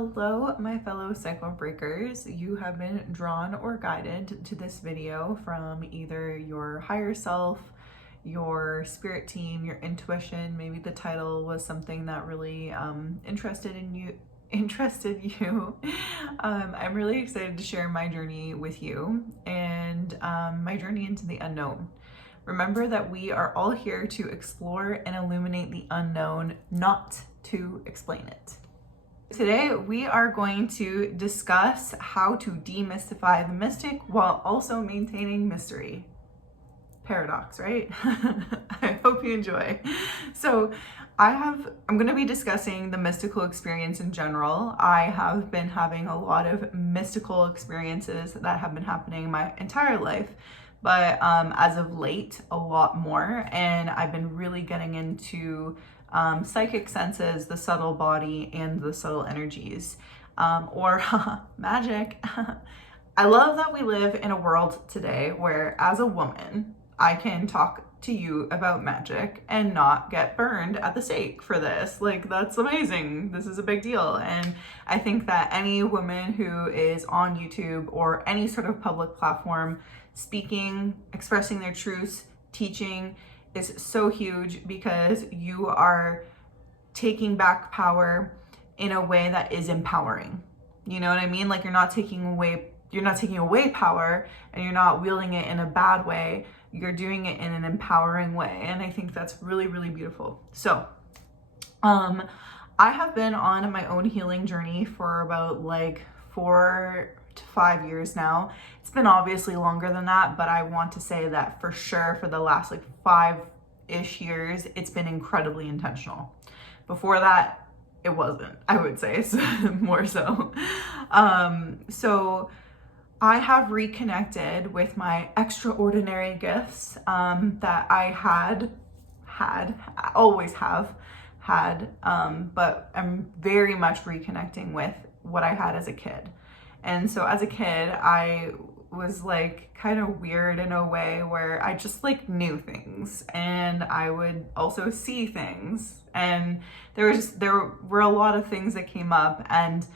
Hello, my fellow cycle breakers. You have been drawn or guided to this video from either your higher self, your spirit team, your intuition. Maybe the title was something that really interested you. I'm really excited to share my journey with you and my journey into the unknown. Remember that we are all here to explore and illuminate the unknown, not to explain it. Today, we are going to discuss how to demystify the mystic while also maintaining mystery. Paradox, right? I hope you enjoy. So I'm going to be discussing the mystical experience in general. I have been having a lot of mystical experiences that have been happening my entire life, but as of late, a lot more. And I've been really getting into psychic senses, the subtle body, and the subtle energies, or magic. I love that we live in a world today where, as a woman, I can talk to you about magic and not get burned at the stake for this. Like, that's amazing. This is a big deal. And I think that any woman who is on YouTube or any sort of public platform speaking, expressing their truths, teaching, is so huge because you are taking back power in a way that is empowering. You know what I mean? Like, you're not taking away power, and you're not wielding it in a bad way. You're doing it in an empowering way. And I think that's really, really beautiful. So, I have been on my own healing journey for about 4 to 5 years now. It's been obviously longer than that, but I want to say that for sure for the last 5-ish years, it's been incredibly intentional. Before that, it wasn't, I would say, so more so. So I have reconnected with my extraordinary gifts that I always have had, but I'm very much reconnecting with what I had as a kid. And so as a kid, I was kind of weird in a way where I just knew things, and I would also see things, and there were a lot of things that came up, and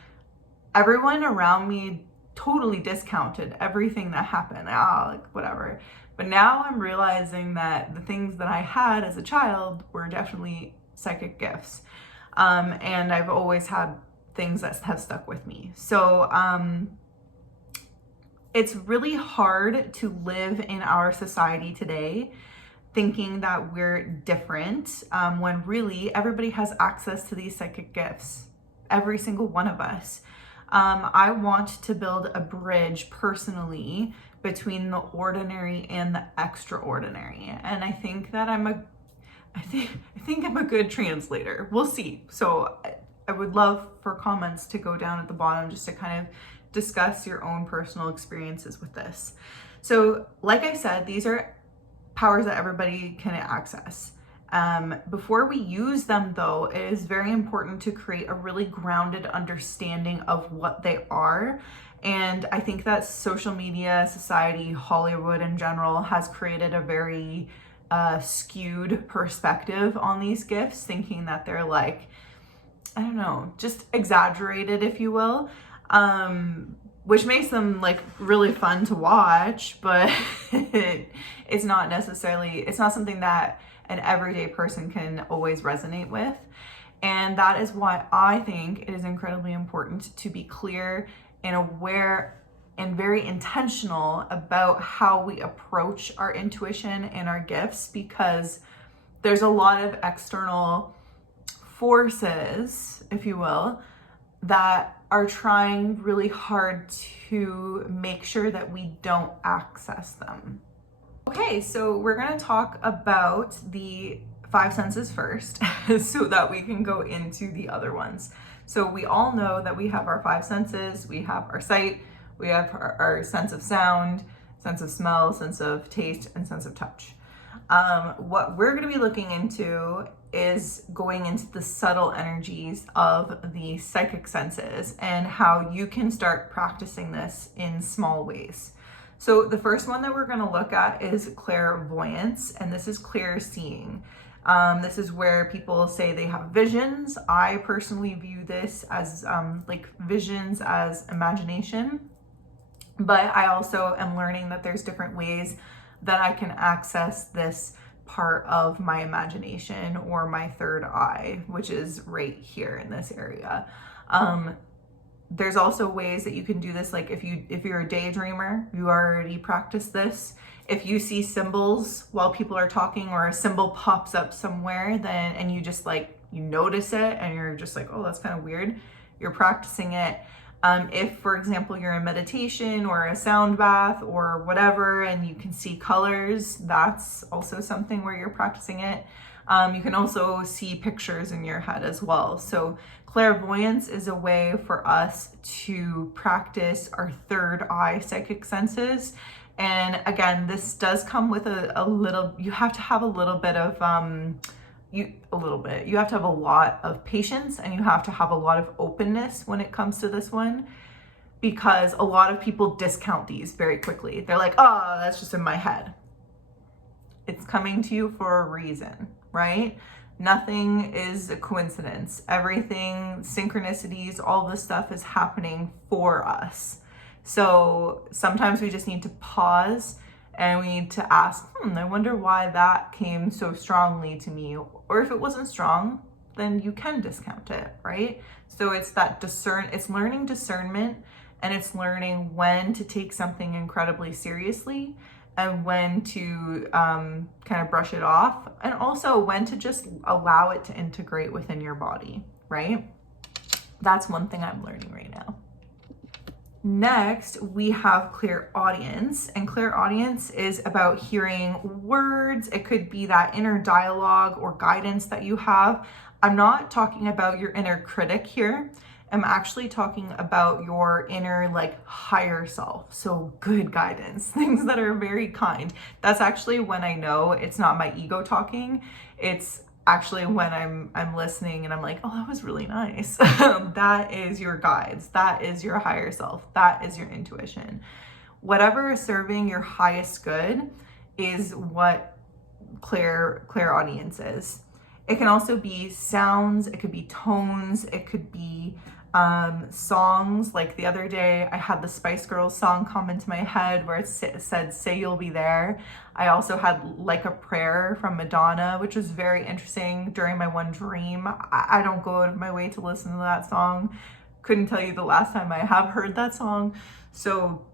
everyone around me totally discounted everything that happened. Whatever. But now I'm realizing that the things that I had as a child were definitely psychic gifts, and I've always had things that have stuck with me. So it's really hard to live in our society today thinking that we're different, when really everybody has access to these psychic gifts, every single one of us. I want to build a bridge personally between the ordinary and the extraordinary, and I think that I think I'm a good translator. We'll see. So I would love for comments to go down at the bottom just to kind of discuss your own personal experiences with this. So like I said, these are powers that everybody can access. Before we use them, though, it is very important to create a really grounded understanding of what they are. And I think that social media, society, Hollywood in general has created a very skewed perspective on these gifts, thinking that they're I don't know, just exaggerated, if you will, which makes them really fun to watch, but it's not something that an everyday person can always resonate with. And that is why I think it is incredibly important to be clear and aware and very intentional about how we approach our intuition and our gifts, because there's a lot of external forces, if you will, that are trying really hard to make sure that we don't access them. Okay, so we're going to talk about the 5 senses first so that we can go into the other ones. So we all know that we have our 5 senses. We have our sight, we have our sense of sound, sense of smell, sense of taste, and sense of touch. What we're going to be looking into is going into the subtle energies of the psychic senses and how you can start practicing this in small ways. So the first one that we're going to look at is clairvoyance, and this is clear seeing. This is where people say they have visions. I personally view this as like visions as imagination, but I also am learning that there's different ways that I can access this part of my imagination or my third eye, which is right here in this area. There's also ways that you can do this, like if you're a daydreamer, you already practice this. If you see symbols while people are talking, or a symbol pops up somewhere, then and you just like you notice it and you're just like, oh, that's kind of weird, you're practicing it. If, for example, you're in meditation or a sound bath or whatever, and you can see colors, that's also something where you're practicing it. You can also see pictures in your head as well. So clairvoyance is a way for us to practice our third eye psychic senses. And again, this does come with a little, you have to have a little bit of, you have to have a lot of patience, and you have to have a lot of openness when it comes to this one, because a lot of people discount these very quickly. They're like, oh, that's just in my head. It's coming to you for a reason, right? Nothing is a coincidence. Everything, synchronicities, all this stuff is happening for us. So sometimes we just need to pause and we need to ask, I wonder why that came so strongly to me. Or if it wasn't strong, then you can discount it, right? So it's that it's learning discernment, and it's learning when to take something incredibly seriously and when to kind of brush it off, and also when to just allow it to integrate within your body, right? That's one thing I'm learning right now. Next, we have clairaudience, and clairaudience is about hearing words. It could be that inner dialogue or guidance that you have. I'm not talking about your inner critic here. I'm actually talking about your inner, like, higher self. So good guidance, things that are very kind. That's actually when I know it's not my ego talking. It's actually when I'm listening and I'm like, oh, that was really nice. That is your guides. That is your higher self. That is your intuition. Whatever is serving your highest good is what clairaudience is. It can also be sounds. It could be tones. It could be songs. Like the other day, I had the Spice Girls song come into my head where it said, "Say You'll Be There." I also had Like a Prayer from Madonna, which was very interesting during my one dream. I don't go out of my way to listen to that song. Couldn't tell you the last time I have heard that song. So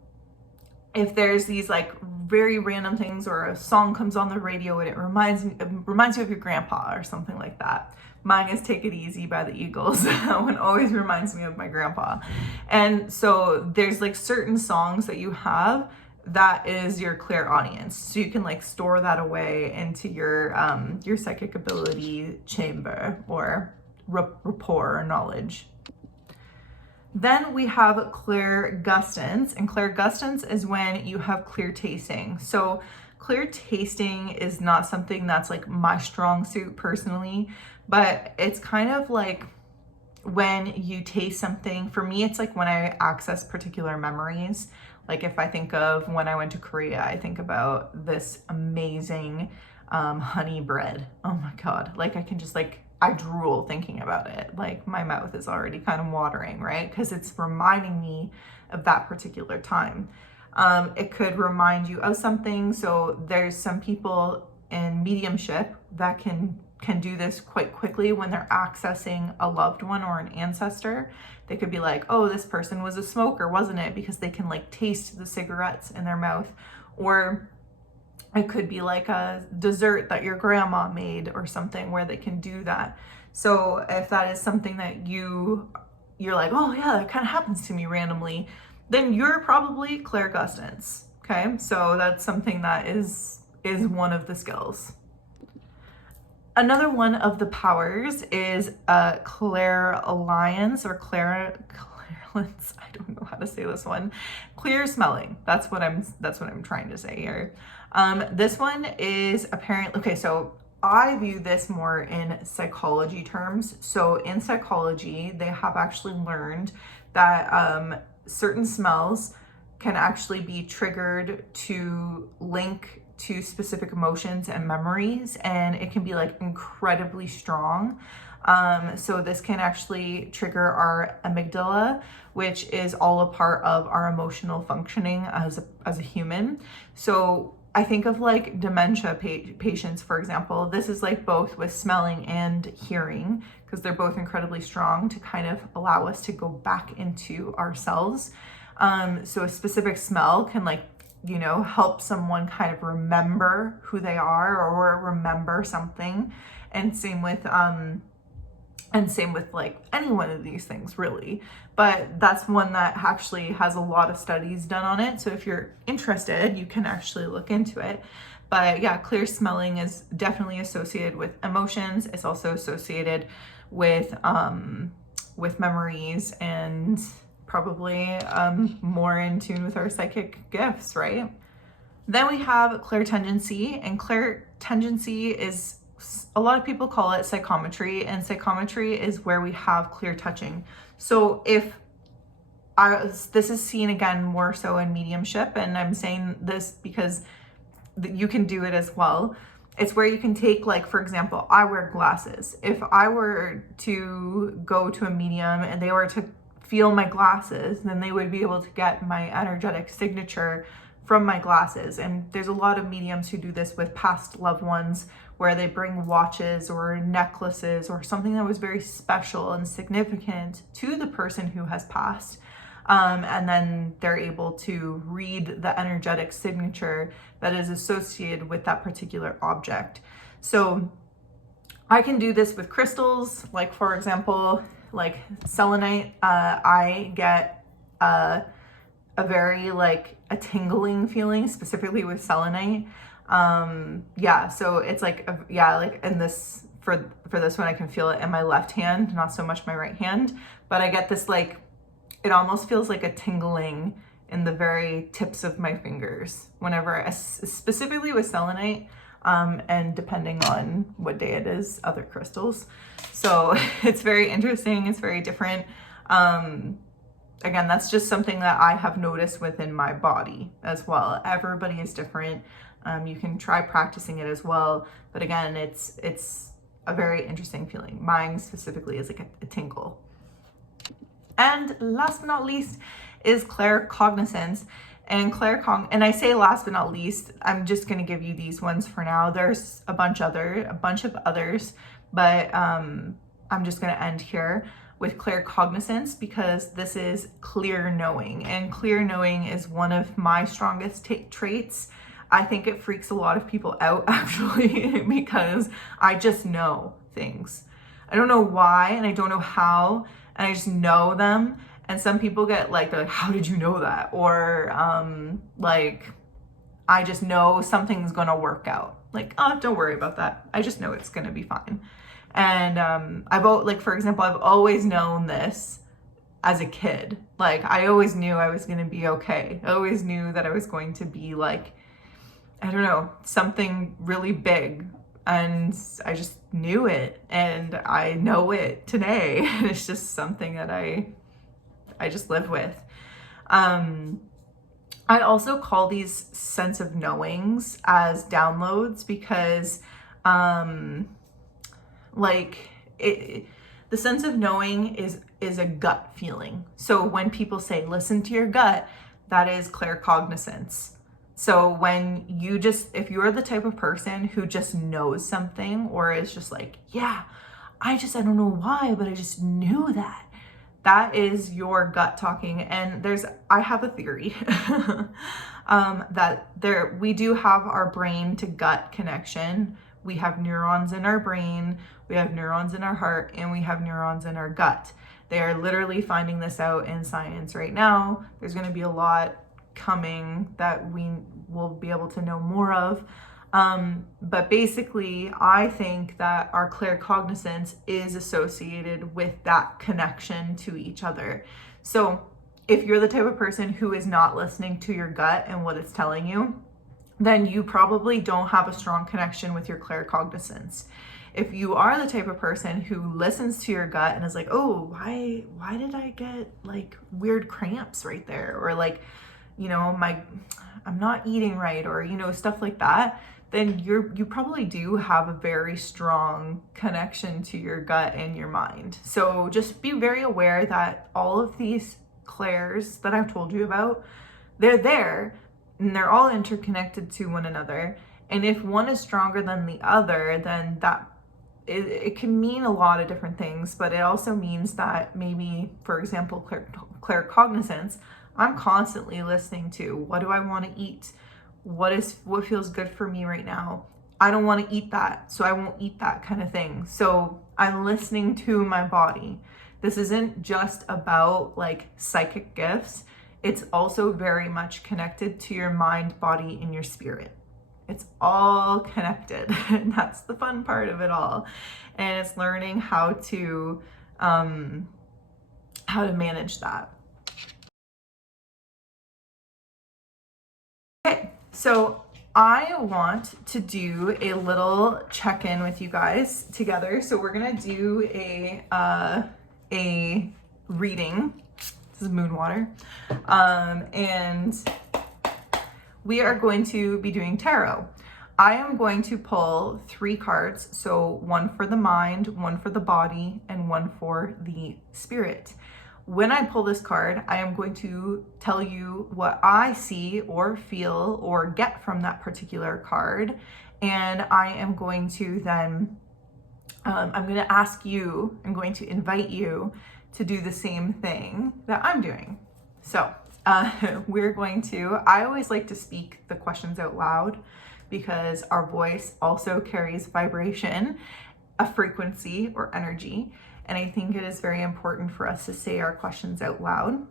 if there's these like very random things, or a song comes on the radio and it reminds you of your grandpa or something like that. Mine is Take It Easy by the Eagles. That one always reminds me of my grandpa. And so there's like certain songs that you have that is your clairaudience. So you can like store that away into your psychic ability chamber, or rapport or knowledge. Then we have clairgustance, and clairgustance is when you have clear tasting. So clear tasting is not something that's like my strong suit personally, but it's kind of like when you taste something. For me, it's like when I access particular memories. Like if I think of when I went to Korea, I think about this amazing honey bread. Oh my God. Like I can just like, I drool thinking about it. Like my mouth is already kind of watering, right? Because it's reminding me of that particular time. It could remind you of something. So there's some people in mediumship that can do this quite quickly when they're accessing a loved one or an ancestor. They could be like, oh, this person was a smoker, wasn't it? Because they can like taste the cigarettes in their mouth. Or it could be like a dessert that your grandma made or something where they can do that. So if that is something that you're like, oh yeah, that kind of happens to me randomly, then you're probably clairgustance. Okay, so that's something that is one of the skills. Another one of the powers is clairalliance or clairalliance. I don't know how to say this one. Clear smelling. That's what I'm trying to say here. This one is apparently, okay, so I view this more in psychology terms. So in psychology, they have actually learned that certain smells can actually be triggered to link to specific emotions and memories, and it can be like incredibly strong. So this can actually trigger our amygdala, which is all a part of our emotional functioning as a human. So I think of like dementia patients, for example. This is like both with smelling and hearing, because they're both incredibly strong to kind of allow us to go back into ourselves. So a specific smell can like, you know, help someone kind of remember who they are or remember something. And same with like any one of these things, really. But that's one that actually has a lot of studies done on it. So if you're interested, you can actually look into it. But yeah, clear smelling is definitely associated with emotions. It's also associated with memories, and probably more in tune with our psychic gifts, right? Then we have clairtendency, and clairtendency is, a lot of people call it psychometry, and psychometry is where we have clear touching. So this is seen again more so in mediumship, and I'm saying this because you can do it as well. It's where you can take, like, for example, I wear glasses. If I were to go to a medium and they were to feel my glasses, then they would be able to get my energetic signature from my glasses. And there's a lot of mediums who do this with past loved ones, where they bring watches or necklaces or something that was very special and significant to the person who has passed. And then they're able to read the energetic signature that is associated with that particular object. So I can do this with crystals, like for example, like selenite. I get a very like a tingling feeling specifically with selenite. Yeah, so it's like, like in this, for this one, I can feel it in my left hand, not so much my right hand, but I get this like, it almost feels like a tingling in the very tips of my fingers whenever, specifically with selenite, and depending on what day it is, other crystals. So it's very interesting, it's very different. Again, that's just something that I have noticed within my body as well. Everybody is different. You can try practicing it as well, but again, it's a very interesting feeling. Mine specifically is like a tingle. And last but not least is claircognizance. And I say last but not least, I'm just going to give you these ones for now. There's a bunch of others, but I'm just going to end here with claircognizance, because this is clear knowing, and clear knowing is one of my strongest traits. I think it freaks a lot of people out actually, because I just know things. I don't know why, and I don't know how, and I just know them. And some people get like, they're like, how did you know that? Or like, I just know something's gonna work out. Like, oh, don't worry about that. I just know it's gonna be fine. And for example, I've always known this as a kid. Like, I always knew I was gonna be okay. I always knew that I was going to be like, I don't know, something really big. And I just knew it, and I know it today. It's just something that I just live with. I also call these sense of knowings as downloads, because the sense of knowing is a gut feeling. So when people say, listen to your gut, that is claircognizance. So when if you're the type of person who just knows something, or is just like, yeah, I don't know why, but I just knew that. That is your gut talking. And I have a theory that we do have our brain to gut connection. We have neurons in our brain, we have neurons in our heart, and we have neurons in our gut. They are literally finding this out in science right now. There's going to be a lot coming that we will be able to know more of. But basically, I think that our claircognizance is associated with that connection to each other. So if you're the type of person who is not listening to your gut and what it's telling you, then you probably don't have a strong connection with your claircognizance. If you are the type of person who listens to your gut and is like, oh, why did I get like weird cramps right there? Or like, I'm not eating right, or, stuff like that, then you probably do have a very strong connection to your gut and your mind. So just be very aware that all of these clairs that I've told you about, they're there and they're all interconnected to one another. And if one is stronger than the other, then it can mean a lot of different things, but it also means that maybe, for example, claircognizance, I'm constantly listening to, what do I want to eat? What feels good for me right now? I don't want to eat that, so I won't eat that, kind of thing. So I'm listening to my body. This isn't just about like psychic gifts. It's also very much connected to your mind, body, and your spirit. It's all connected. And that's the fun part of it all. And it's learning how to manage that. Okay, so I want to do a little check-in with you guys together. So we're gonna do a reading. This is Moonwater, and we are going to be doing tarot. I am going to pull 3 cards, so one for the mind, one for the body, and one for the spirit. When I pull this card, I am going to tell you what I see or feel or get from that particular card. And I am going to then, I'm going to ask you, I'm going to invite you to do the same thing that I'm doing. So we're going to, I always like to speak the questions out loud because our voice also carries vibration, a frequency or energy. And I think it is very important for us to say our questions out loud,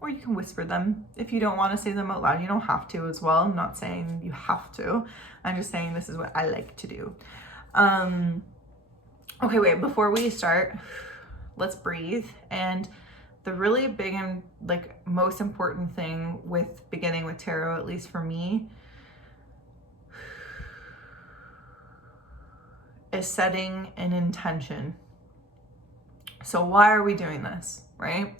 or you can whisper them. If you don't want to say them out loud, you don't have to as well. I'm not saying you have to. I'm just saying this is what I like to do. Okay, wait, before we start, let's breathe. And the really big and like most important thing with beginning with tarot, at least for me, is setting an intention. So why are we doing this, right?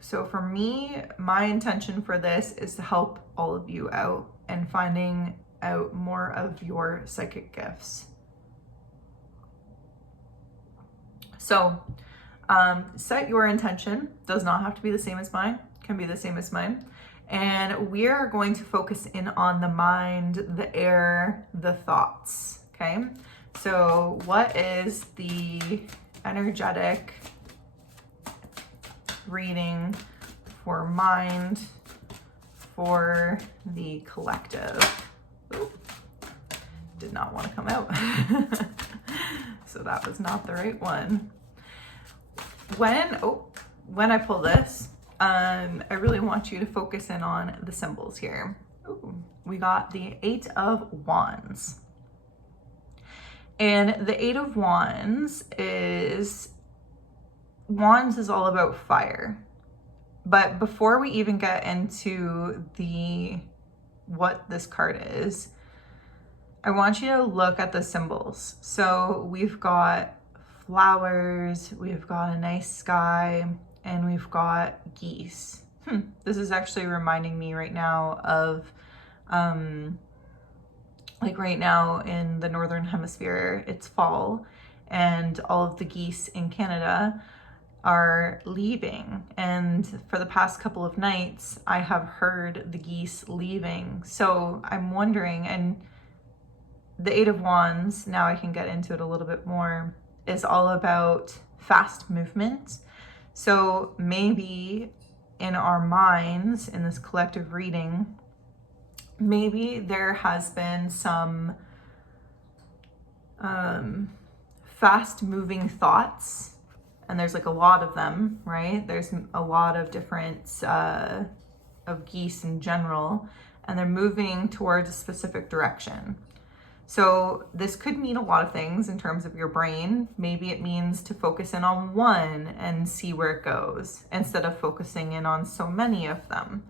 So for me, my intention for this is to help all of you out and finding out more of your psychic gifts. So set your intention. Does not have to be the same as mine, can be the same as mine. And we are going to focus in on the mind, the air, the thoughts, okay? So what is the energetic reading for mind for the collective? Ooh, did not want to come out. So that was not the right one. When I pull this, I really want you to focus in on the symbols here. Ooh, we got the 8 of Wands. And the 8 of Wands is all about fire. But before we even get into what this card is, I want you to look at the symbols. So we've got flowers, we've got a nice sky, and we've got geese. This is actually reminding me right now of like right now in the Northern Hemisphere, it's fall, and all of the geese in Canada are leaving. And for the past couple of nights, I have heard the geese leaving. So I'm wondering, and the 8 of Wands, now I can get into it a little bit more, is all about fast movement. So maybe in our minds, in this collective reading, maybe there has been some fast moving thoughts, and there's like a lot of them, right? There's a lot of different of geese in general, and they're moving towards a specific direction. So this could mean a lot of things in terms of your brain. Maybe it means to focus in on one and see where it goes instead of focusing in on so many of them.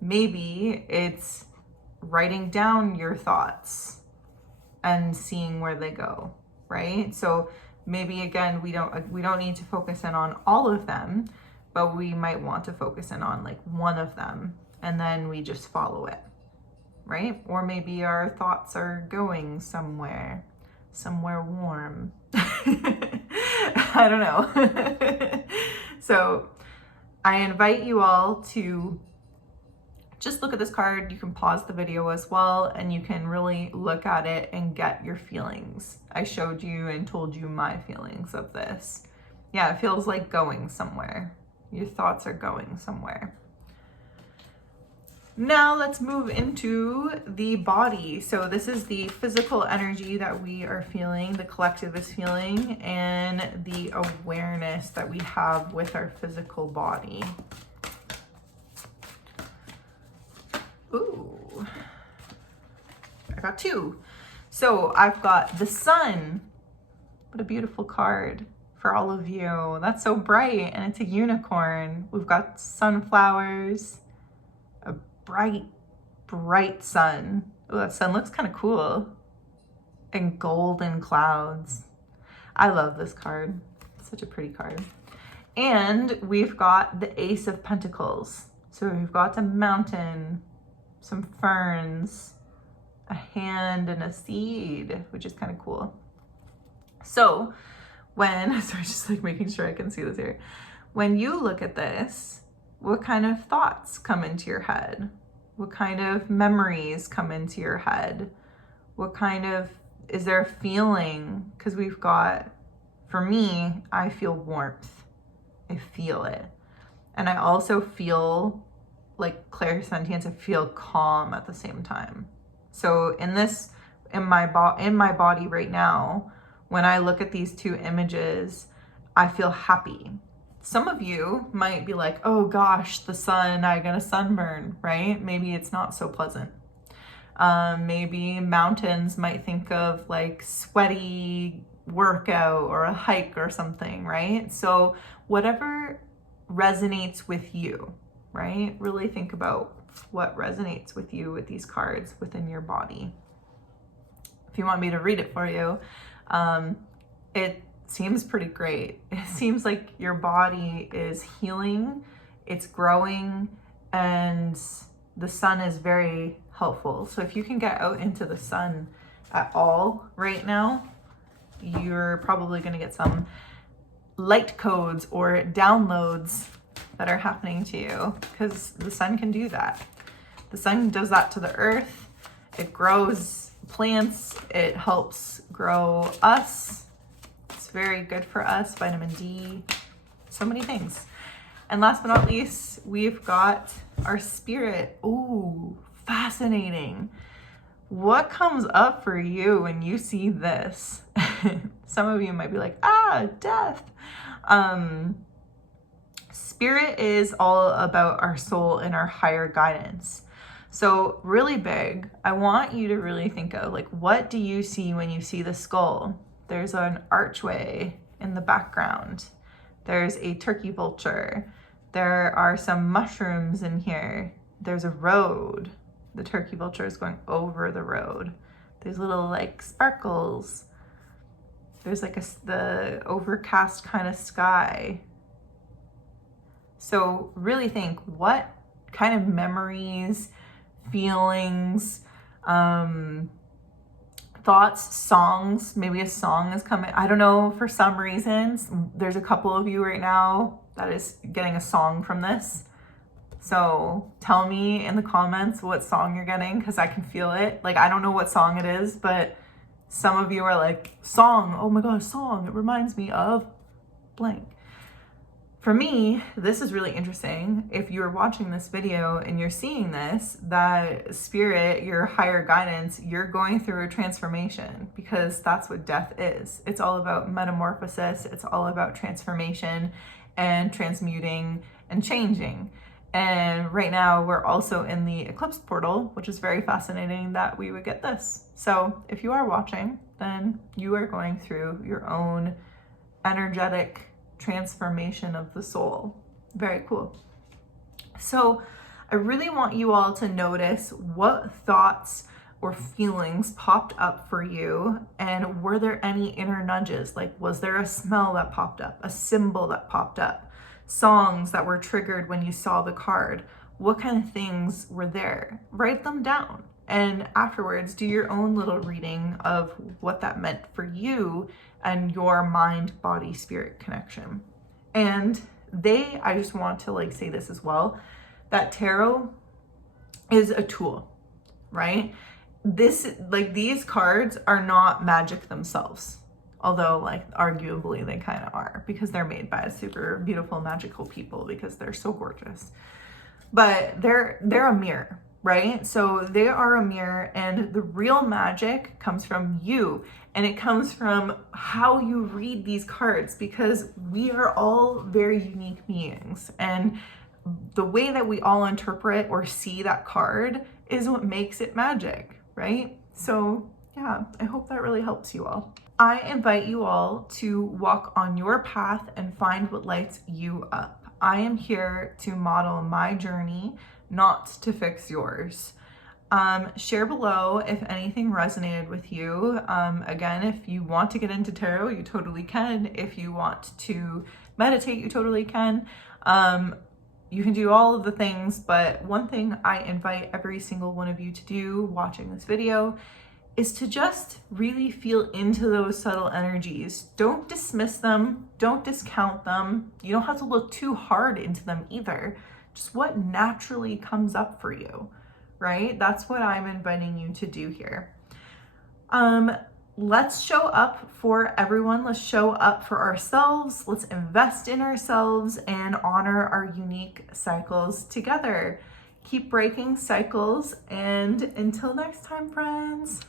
Maybe it's writing down your thoughts and seeing where they go, right? So maybe again, we don't need to focus in on all of them. but we might want to focus in on like one of them and then we just follow it, right? Or maybe our thoughts are going somewhere warm. I don't know. So I invite you all to just look at this card. You can pause the video as well, and you can really look at it and get your feelings. I showed you and told you my feelings of this. Yeah, it feels like going somewhere. Your thoughts are going somewhere. Now let's move into the body. So this is the physical energy that we are feeling, the collective is feeling, and the awareness that we have with our physical body. Ooh, I got two. So I've got the sun. What a beautiful card for all of you. That's so bright, and it's a unicorn. We've got sunflowers, a bright sun. Oh, that sun looks kind of cool. And golden clouds. I love this card. It's such a pretty card. And we've got the Ace of Pentacles. So we've got a mountain, some ferns, a hand, and a seed, which is kind of cool. So sorry, just like making sure I can see this here. When you look at this, what kind of thoughts come into your head? What kind of memories come into your head? Is there a feeling? Because we've got, for me, I feel warmth. I feel it. And I also feel like clairsentience, I feel calm at the same time. So in my body right now, when I look at these two images, I feel happy. Some of you might be like, oh gosh, the sun, I got a sunburn, right? Maybe it's not so pleasant. Maybe mountains might think of like sweaty workout or a hike or something, right? So whatever resonates with you, right? Really think about what resonates with you with these cards within your body. If you want me to read it for you, it seems pretty great. It seems like your body is healing, it's growing, and the sun is very helpful. So if you can get out into the sun at all right now, you're probably going to get some light codes or downloads that are happening to you, because the sun can do that. The sun does that to the earth. It grows plants. It helps grow us. It's very good for us. Vitamin D, so many things. And last but not least, we've got our spirit. Ooh, fascinating. What comes up for you when you see this? Some of you might be like, death. Spirit is all about our soul and our higher guidance. So really big, I want you to really think of like, what do you see when you see the skull? There's an archway in the background. There's a turkey vulture. There are some mushrooms in here. There's a road. The turkey vulture is going over the road. There's little like sparkles. There's like the overcast kind of sky. So really think, what kind of memories, feelings, thoughts, songs, maybe a song is coming. I don't know, for some reasons, there's a couple of you right now that is getting a song from this. So tell me in the comments what song you're getting, because I can feel it. Like, I don't know what song it is, but some of you are like, song, oh my gosh, song, it reminds me of blank. For me, this is really interesting. If you're watching this video and you're seeing this, that spirit, your higher guidance, you're going through a transformation, because that's what death is. It's all about metamorphosis. It's all about transformation and transmuting and changing. And right now we're also in the eclipse portal, which is very fascinating that we would get this. So if you are watching, then you are going through your own energetic transformation of the soul. Very cool. So I really want you all to notice what thoughts or feelings popped up for you, and were there any inner nudges? Like, was there a smell that popped up, a symbol that popped up, songs that were triggered when you saw the card. What kind of things were there? Write them down. And afterwards, do your own little reading of what that meant for you and your mind, body, spirit connection. And I just want to like say this as well, that tarot is a tool, right? These cards are not magic themselves. Although like arguably they kind of are, because they're made by super beautiful, magical people because they're so gorgeous. But they're a mirror, right? So they are a mirror, and the real magic comes from you, and it comes from how you read these cards, because we are all very unique beings, and the way that we all interpret or see that card is what makes it magic, right? So yeah, I hope that really helps you all. I invite you all to walk on your path and find what lights you up. I am here to model my journey, not to fix yours. Share below if anything resonated with you. Again, if you want to get into tarot, you totally can. If you want to meditate, you totally can. You can do all of the things, but one thing I invite every single one of you to do watching this video is to just really feel into those subtle energies. Don't dismiss them, don't discount them. You don't have to look too hard into them either. Just what naturally comes up for you, right? That's what I'm inviting you to do here. Let's show up for everyone. Let's show up for ourselves. Let's invest in ourselves and honor our unique cycles together. Keep breaking cycles, and until next time, friends.